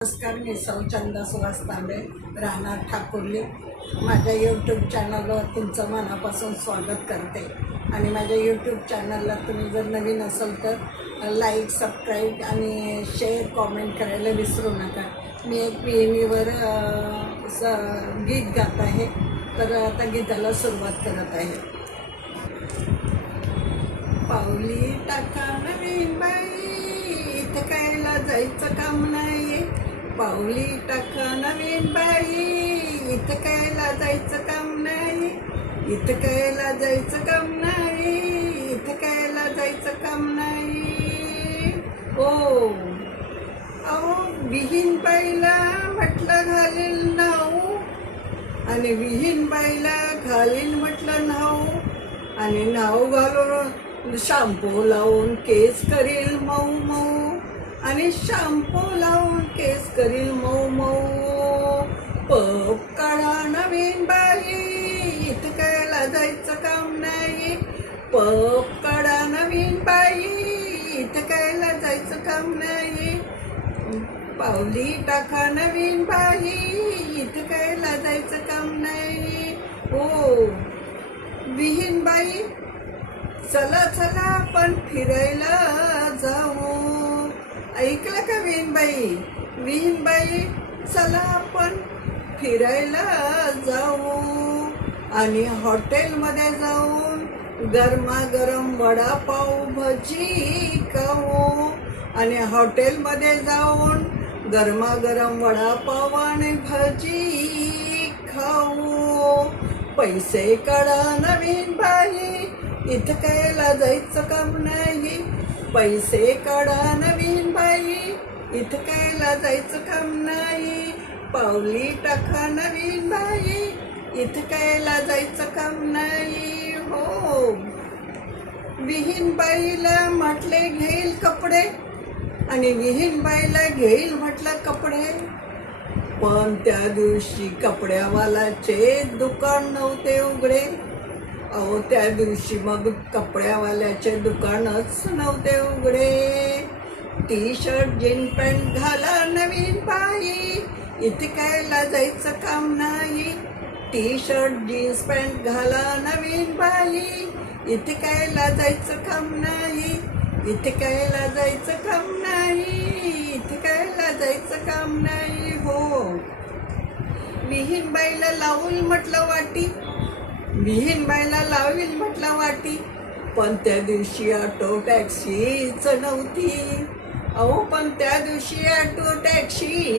नमस्कार, मी चंदा सुहास तांबे, राहणार ठाकुर्ली. माझ्या यूट्यूब चॅनलवर तुमचं मनापासून स्वागत करते. आणि माझ्या यूट्यूब चॅनलला तुम्ही जर नवीन असाल तर लाईक, सबस्क्राईब आणि शेअर, कॉमेंट करायला विसरू नका. मी एक विहिणीवर गीत गात आहे, तर आता गीताला सुरुवात करत आहे. पाऊली टाका नवीन बाई, इथं कायला जायचं काम नाही. पाऊली टाका नवीन बाई, इथं कायला जायचं काम नाही. इथं कायला जायचं काम नाही. इथं कायला जायचं काम नाही. ओ अहो, विहीन बाईला म्हटलं घालील नाव, आणि विहीन बाईला घालील म्हटलं नाव, आणि नाव घालून शॅम्पू लावून केस करील मऊ मऊ, आणि शॅम्पू लावून केस करील मऊ मऊ. पप काढा नवीन बाई, इथं कायला जायचं काम नाही. पप काढा नवीन बाई, इथं कायला जायचं काम नाही. पाऊली टाका नवीन बाई, इथं कायला जायचं काम नाही. ओ विहीन बाई, चला चला आपण फिरायला जाऊ. ऐकलं का विहीनबाई? विहीनबाई, चला आपण फिरायला जाऊ, आणि हॉटेलमध्ये जाऊन गरमागरम वडापाव भजी खाऊ. आणि हॉटेलमध्ये जाऊन गरमागरम वडापाव आणि भजी खाऊ. पैसे काढा नवीन बाई, इथं कायला जायचं काम नाही. पैसे काढा नवीन बाई, इथं कायला जायचं काम नाही. पाऊली टाका नवीन बाई, इथं कायला जायचं काम नाही. हो, विहीन बाईला म्हटले घेईल कपडे, आणि विहीन बाईला घेईल म्हटलं कपडे. पण त्या दिवशी कपड्यावाल्याचे दुकान नव्हते उघडे. अहो, त्या दिवशी मग कपड्यावाल्याचे दुकानच नव्हते उघडे. टी शर्ट जीन पॅन्ट घाला नवीन बाई, इथे कायला जायचं काम नाही. टी शर्ट जीन्स पॅन्ट घाला नवीन बाई, इथे कायला जायचं काम नाही. इथे कायला जायचं काम नाही. इथे कायला जायचं काम नाही. हो, विहीन बाईला लावून म्हटलं वाटी, विहीन बाईला लावील म्हटलं वाटी. पण त्या दिवशी ऑटो टॅक्सीच नव्हती. अहो, पण त्या दिवशी ऑटो टॅक्सी